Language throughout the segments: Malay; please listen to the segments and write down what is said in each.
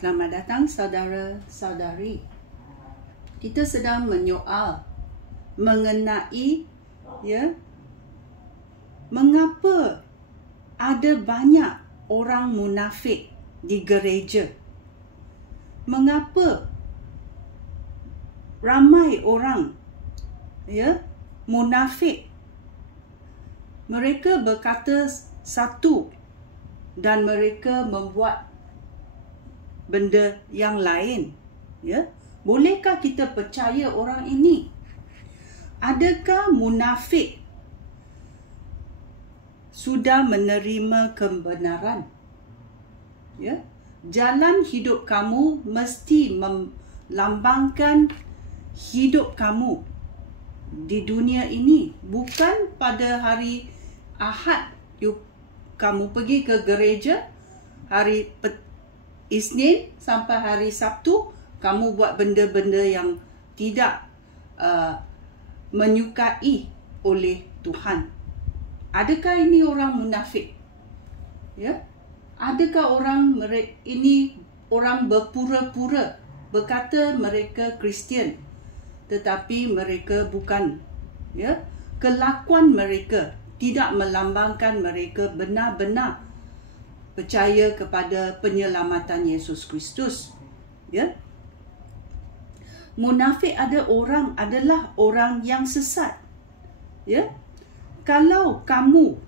Selamat datang saudara-saudari. Kita sedang menyoal mengenai mengapa ada banyak orang munafik di gereja. Mengapa ramai orang munafik. Mereka berkata satu dan mereka membuat benda yang lain. Bolehkah kita percaya orang ini? Adakah munafik sudah menerima kebenaran? Jalan hidup kamu mesti melambangkan hidup kamu di dunia ini. Bukan pada hari Ahad kamu pergi ke gereja, hari Isnin sampai hari Sabtu kamu buat benda-benda yang tidak menyukai oleh Tuhan. Adakah ini orang munafik? Adakah ini orang berpura-pura berkata mereka Kristian tetapi mereka bukan? Kelakuan mereka tidak melambangkan mereka benar-benar percaya kepada penyelamatan Yesus Kristus. Munafik adalah orang yang sesat. Kalau kamu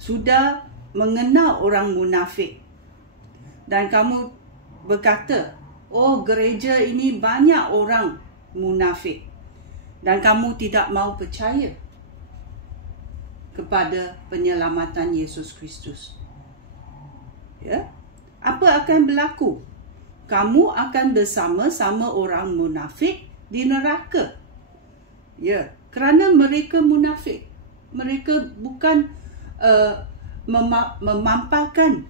sudah mengenal orang munafik dan kamu berkata, oh, gereja ini banyak orang munafik, dan kamu tidak mau percaya kepada penyelamatan Yesus Kristus, apa akan berlaku? Kamu akan bersama-sama orang munafik di neraka. Kerana mereka munafik. Mereka bukan memampakkan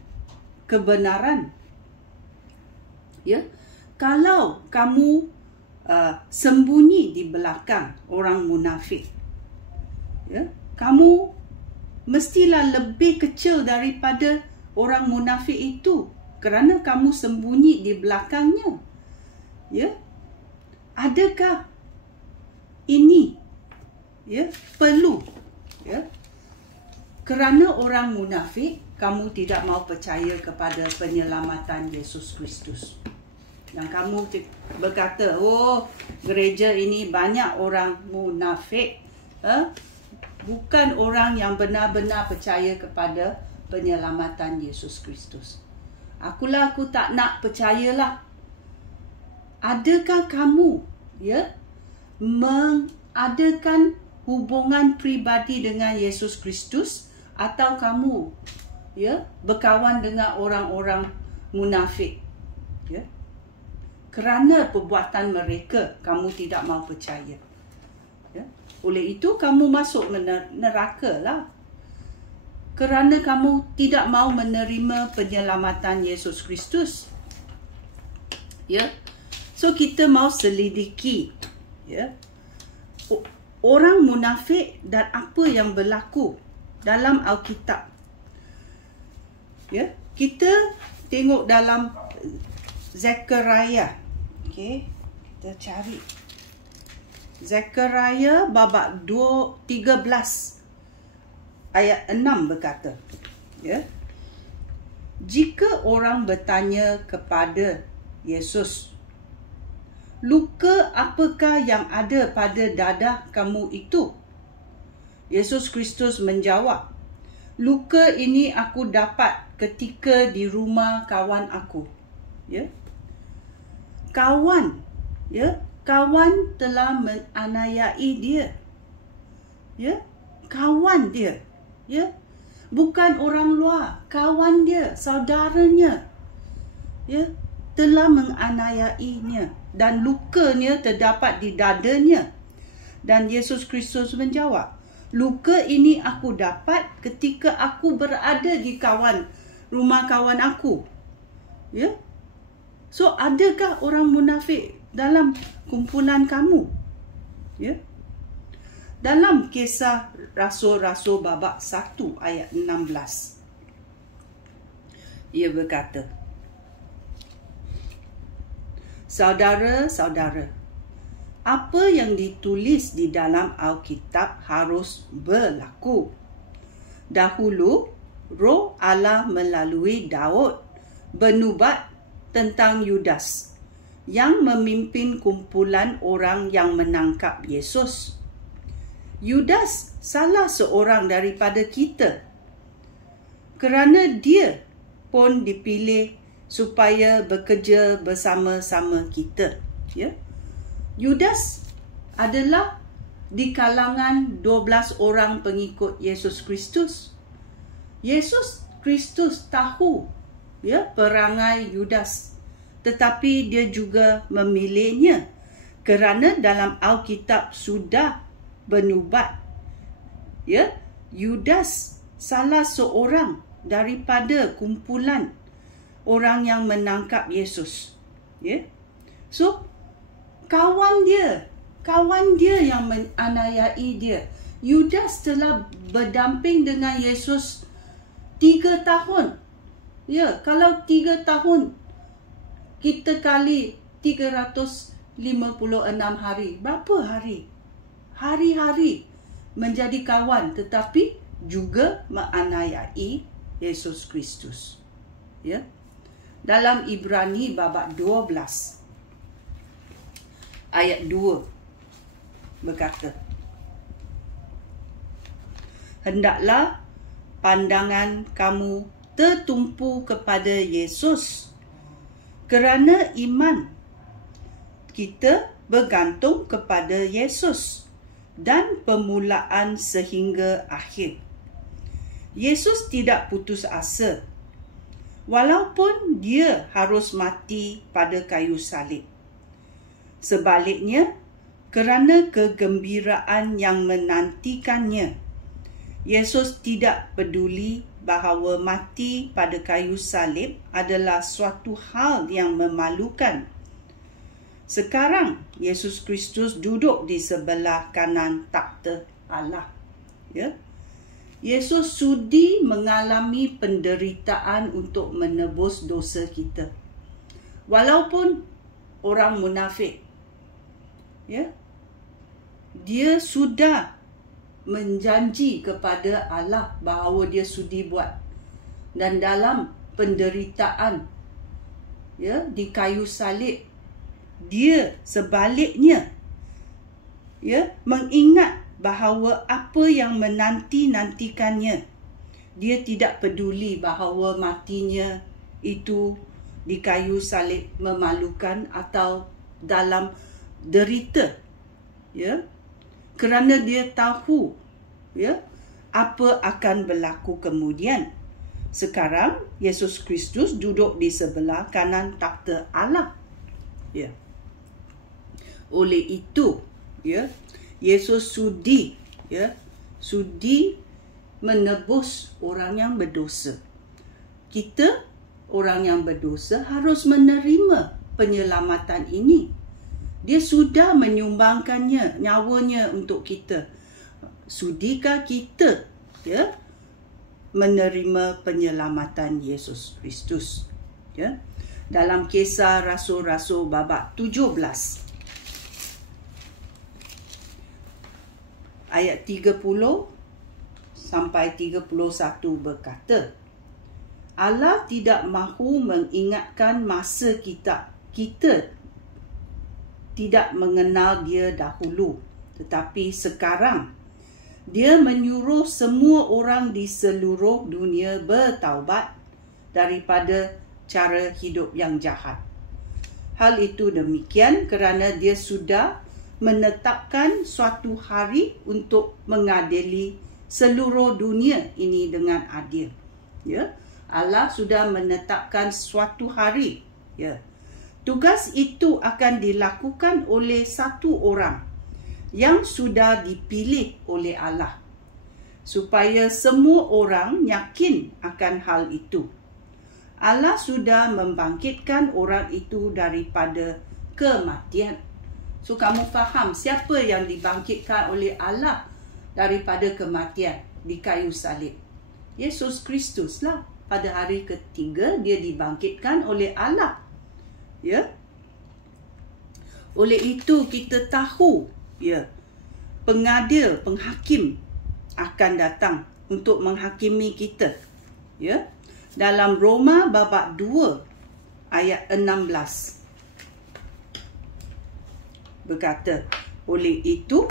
kebenaran. Kalau kamu sembunyi di belakang orang munafik, kamu mestilah lebih kecil daripada orang munafik itu kerana kamu sembunyi di belakangnya. Adakah ini perlu? Kerana orang munafik, kamu tidak mau percaya kepada penyelamatan Yesus Kristus. Dan kamu berkata, oh, gereja ini banyak orang munafik. Bukan orang yang benar-benar percaya kepada penyelamatan Yesus Kristus. Aku tak nak percayalah. Adakah kamu mengadakan hubungan pribadi dengan Yesus Kristus, atau kamu berkawan dengan orang-orang munafik? Kerana perbuatan mereka, kamu tidak mau percaya. Oleh itu kamu masuk neraka lah. Kerana kamu tidak mau menerima penyelamatan Yesus Kristus. So kita mau selidiki orang munafik dan apa yang berlaku dalam Alkitab. Kita tengok dalam Zechariah. Kita cari Zechariah babak 13 ayat 6 berkata, jika orang bertanya kepada Yesus, luka apakah yang ada pada dadah kamu itu? Yesus Kristus menjawab, luka ini aku dapat ketika di rumah kawan aku. Kawan telah menganiayai dia. Kawan dia. Bukan orang luar. Kawan dia, saudaranya. Telah menganiayainya. Dan lukanya terdapat di dadanya. Dan Yesus Kristus menjawab, luka ini aku dapat ketika aku berada di rumah kawan aku. So, adakah orang munafik dalam kumpulan kamu? Dalam Kisah Rasul-Rasul babak 1 ayat 16, ia berkata, Saudara-saudara, apa yang ditulis di dalam Alkitab harus berlaku. Dahulu, Roh Allah melalui Daud bernubat tentang Yudas yang memimpin kumpulan orang yang menangkap Yesus. Yudas salah seorang daripada kita kerana dia pun dipilih supaya bekerja bersama-sama kita. Ya. Yudas adalah di kalangan 12 orang pengikut Yesus Kristus. Yesus Kristus tahu perangai Yudas, tetapi dia juga memilihnya kerana dalam Alkitab sudah bernubat. Yudas salah seorang daripada kumpulan orang yang menangkap Yesus. So, kawan dia yang menganiayai dia. Yudas telah berdamping dengan Yesus 3 tahun. Kalau 3 tahun kita kali 356 hari, berapa hari? Hari-hari menjadi kawan, tetapi juga menganiayai Yesus Kristus. Dalam Ibrani babak 12 ayat 2 berkata, hendaklah pandangan kamu tertumpu kepada Yesus, kerana iman kita bergantung kepada Yesus dan permulaan sehingga akhir. Yesus tidak putus asa, walaupun dia harus mati pada kayu salib. Sebaliknya, kerana kegembiraan yang menantikannya, Yesus tidak peduli bahawa mati pada kayu salib adalah suatu hal yang memalukan. Sekarang, Yesus Kristus duduk di sebelah kanan takhta Allah. Yesus sudi mengalami penderitaan untuk menebus dosa kita. Walaupun orang munafik, dia sudah menjanji kepada Allah bahawa dia sudi buat. Dan dalam penderitaan di kayu salib, dia sebaliknya mengingat bahawa apa yang menanti-nantikannya. Dia tidak peduli bahawa matinya itu di kayu salib memalukan atau dalam derita. Kerana dia tahu apa akan berlaku kemudian. Sekarang Yesus Kristus duduk di sebelah kanan takhta Allah. Oleh itu, Yesus sudi menebus orang yang berdosa. Kita, orang yang berdosa, harus menerima penyelamatan ini. Dia sudah menyumbangkannya, nyawanya untuk kita. Sudikah kita menerima penyelamatan Yesus Kristus? Dalam Kisah Rasul-Rasul babak 17 ayat 30 sampai 31 berkata, Allah tidak mahu mengingatkan masa kita tidak mengenal dia dahulu, tetapi sekarang dia menyuruh semua orang di seluruh dunia bertaubat daripada cara hidup yang jahat. Hal itu demikian kerana dia sudah menetapkan suatu hari untuk mengadili seluruh dunia ini dengan adil. Allah sudah menetapkan suatu hari. Tugas itu akan dilakukan oleh satu orang yang sudah dipilih oleh Allah, supaya semua orang yakin akan hal itu. Allah sudah membangkitkan orang itu daripada kematian. So, kamu faham siapa yang dibangkitkan oleh Allah daripada kematian di kayu salib? Yesus Kristus lah. Pada hari ketiga, dia dibangkitkan oleh Allah. Oleh itu kita tahu, ya, pengadil, penghakim akan datang untuk menghakimi kita. Ya. Dalam Roma babak 2 ayat 16 berkata, oleh itu,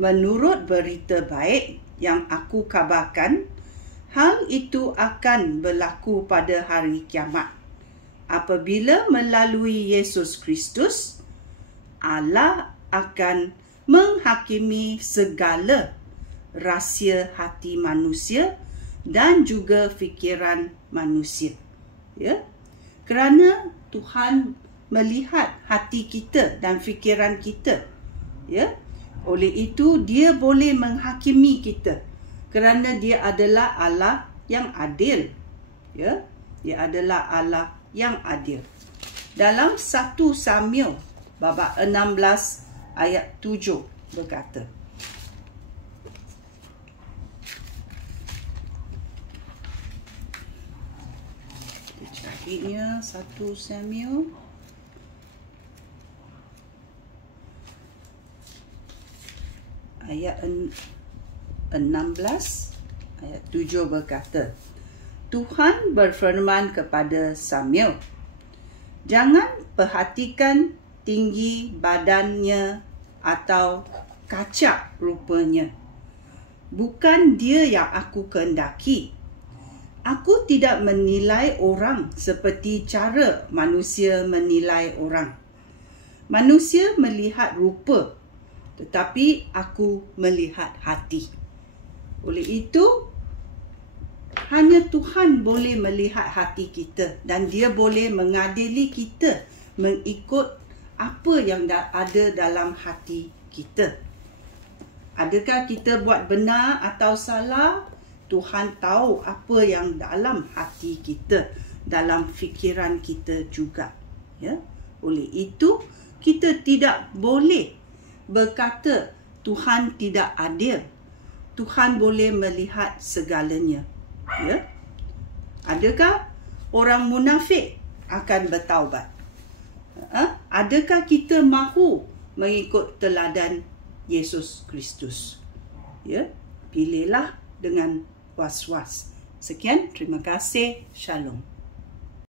menurut berita baik yang aku kabarkan, hal itu akan berlaku pada hari kiamat. Apabila melalui Yesus Kristus, Allah akan menghakimi segala rahsia hati manusia dan juga fikiran manusia. Ya? Kerana Tuhan melihat hati kita dan fikiran kita. Ya? Oleh itu, dia boleh menghakimi kita kerana dia adalah Allah yang adil. Ya? Dia adalah Allah yang adil. Dalam 1 Samuel babak 16 ayat 7 berkata, carinya 1 Samuel ayat 16 ayat 7 berkata, Tuhan berfirman kepada Samuel, jangan perhatikan tinggi badannya atau kacak rupanya. Bukan dia yang aku kehendaki. Aku tidak menilai orang seperti cara manusia menilai orang. Manusia melihat rupa, tetapi aku melihat hati. Oleh itu, hanya Tuhan boleh melihat hati kita dan dia boleh mengadili kita mengikut apa yang ada dalam hati kita. Adakah kita buat benar atau salah? Tuhan tahu apa yang dalam hati kita, dalam fikiran kita juga. Ya? Oleh itu, kita tidak boleh berkata Tuhan tidak adil. Tuhan boleh melihat segalanya. Ya? Adakah orang munafik akan bertaubat? Adakah kita mahu mengikut teladan Yesus Kristus? Ya? Pilihlah dengan was-was. Sekian, terima kasih. Shalom.